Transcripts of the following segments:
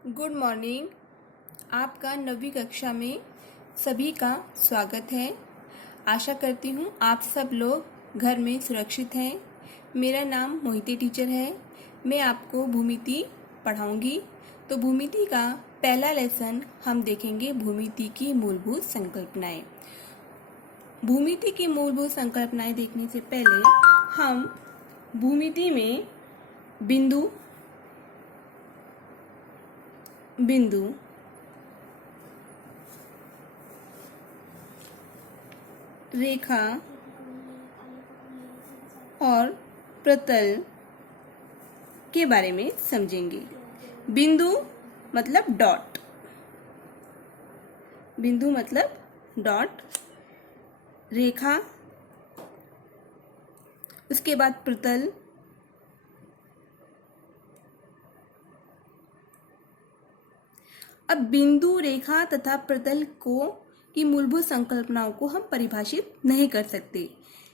Good morning. आपका 9वीं कक्षा में सभी का स्वागत है। आशा करती हूँ आप सब लोग घर में सुरक्षित हैं। मेरा नाम मोहिती टीचर है। मैं आपको भूमिति पढ़ाऊँगी। तो भूमिति का पहला लेसन हम देखेंगे भूमिति की मूलभूत संकल्पनाएं। भूमिति की मूलभूत संकल्पनाएं देखने से पहले हम भूमिति में बिंदु, रेखा और प्रतल के बारे में समझेंगे। बिंदु मतलब डॉट, रेखा, उसके बाद प्रतल, अब बिंदु, रेखा तथा प्रतल की मूलभूत संकल्पनाओं को हम परिभाषित नहीं कर सकते,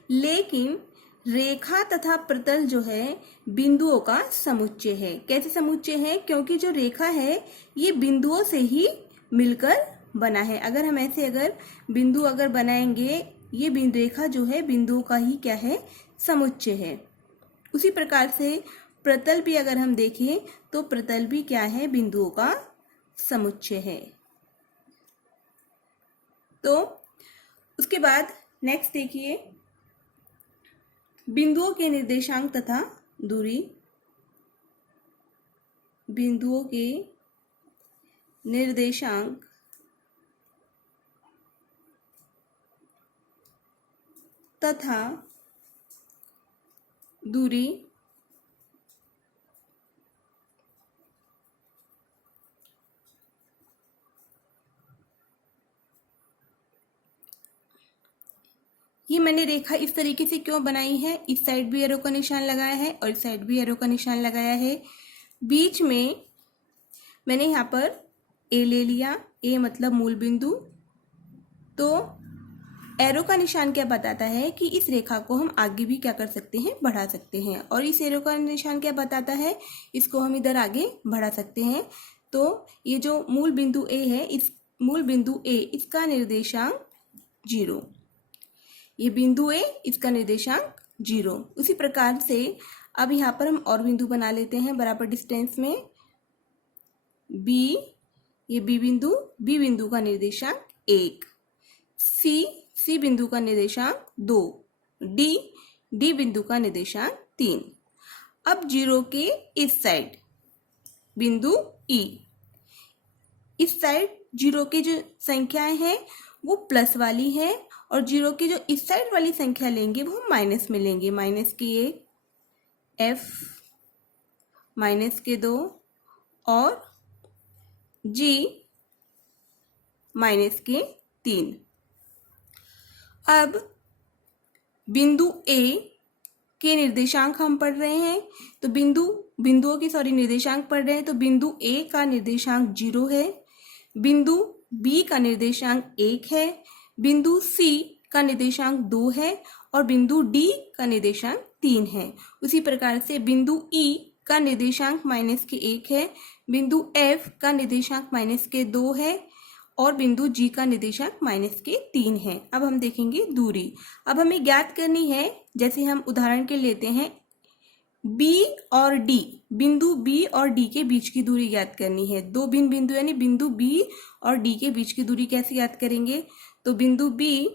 लेकिन रेखा तथा प्रतल जो है बिंदुओं का समुच्चय है। कैसे समुच्चय है? क्योंकि जो रेखा है ये बिंदुओं से ही मिलकर बना है। अगर बिंदु बनाएंगे, ये रेखा जो है बिंदुओं का ही क्या है? समुच्चय है। उसी प्रकार से प्रतल भी अगर हम देखें तो प्रतल भी क्या है? बिंदुओं का समुच्चय है। तो उसके बाद नेक्स्ट देखिए, बिंदुओं के निर्देशांक तथा दूरी। बिंदुओं के निर्देशांक तथा दूरी ये मैंने रेखा इस तरीके से क्यों बनाई है? इस साइड भी एरो का निशान लगाया है और इस साइड भी एरो का निशान लगाया है। बीच में मैंने यहाँ पर ए ले लिया। ए मतलब मूल बिंदु। तो एरो का निशान क्या बताता है कि इस रेखा को हम आगे भी क्या कर सकते हैं? बढ़ा सकते हैं। और इस एरो का निशान क्या बताता है? इसको हम इधर आगे बढ़ा सकते हैं। तो ये जो मूल बिंदु ए है, इस मूल बिंदु ए इसका निर्देशांक 0। ये बिंदु ए, इसका निर्देशांक 0। उसी प्रकार से अब यहाँ पर हम और बिंदु बना लेते हैं बराबर डिस्टेंस में। बी, ये बी बिंदु का निर्देशांक 1। सी बिंदु का निर्देशांक 2। डी बिंदु का निर्देशांक 3। अब 0 के इस साइड बिंदु ई, इस साइड 0 की जो संख्याएं हैं वो प्लस वाली है और 0 की जो इस साइड वाली संख्या लेंगे वो हम माइनस में लेंगे। माइनस के 1, एफ माइनस के 2 और जी माइनस के 3। अब बिंदु ए के निर्देशांक हम पढ़ रहे हैं, तो बिंदुओं के निर्देशांक पढ़ रहे हैं। तो बिंदु ए का निर्देशांक 0 है, बिंदु बी का निर्देशांक 1 है, बिंदु सी का निर्देशांक 2 है और बिंदु डी का निर्देशांक 3 है। उसी प्रकार से बिंदु ई का निर्देशांक माइनस के 1 है, बिंदु एफ का निर्देशांक माइनस के 2 है और बिंदु जी का निर्देशांक माइनस के 3 है। अब हम देखेंगे दूरी। अब हमें ज्ञात करनी है, जैसे हम उदाहरण के लेते हैं बी और डी, बिंदु बी और डी के बीच की दूरी ज्ञात करनी है। दो भिन्न बिंदु यानी बिंदु बी और डी के बीच की दूरी कैसे ज्ञात करेंगे? तो बिंदु बी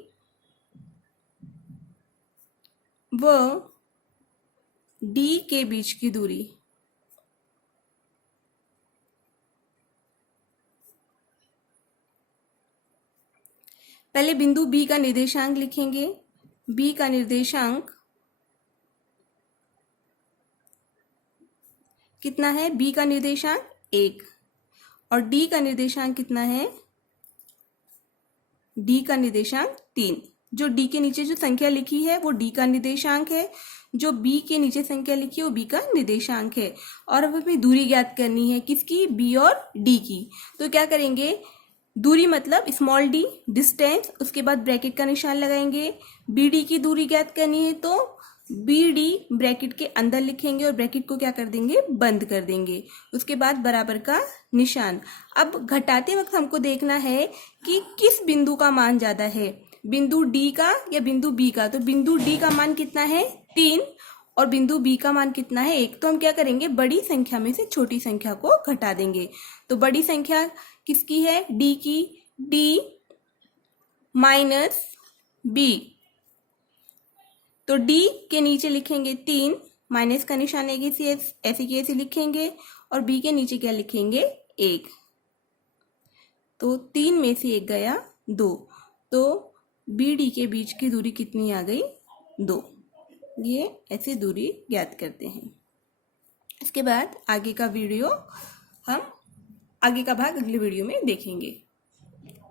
व डी के बीच की दूरी, पहले बिंदु बी का निर्देशांक लिखेंगे। बी का निर्देशांक कितना है? बी का निर्देशांक 1 और डी का निर्देशांक कितना है? डी का निर्देशांक 3। जो डी के नीचे जो संख्या लिखी है वो डी का निर्देशांक है, जो बी के नीचे संख्या लिखी है वो बी का निर्देशांक है। और अब हमें दूरी ज्ञात करनी है, किसकी? बी और डी की। तो क्या करेंगे? दूरी मतलब स्मॉल डी, डिस्टेंस, उसके बाद ब्रैकेट का निशान लगाएंगे। बी डी की दूरी ज्ञात करनी है तो बी डी ब्रैकेट के अंदर लिखेंगे और ब्रैकेट को क्या कर देंगे, बंद कर देंगे। उसके बाद बराबर का निशान। अब घटाते वक्त हमको देखना है कि किस बिंदु का मान ज्यादा है, बिंदु डी का या बिंदु बी का। तो बिंदु डी का मान कितना है 3 और बिंदु बी का मान कितना है 1। तो हम क्या करेंगे, बड़ी संख्या में से छोटी संख्या को घटा देंगे। तो बड़ी संख्या किसकी है, डी की, डी माइनस बी। तो डी के नीचे लिखेंगे 3, माइनस का निशान ऐसे की ऐसे लिखेंगे और बी के नीचे क्या लिखेंगे 1। तो 3 में से 1 गया 2, तो बी डी के बीच की दूरी कितनी आ गई 2। ये ऐसे दूरी ज्ञात करते हैं। इसके बाद आगे का भाग अगले वीडियो में देखेंगे।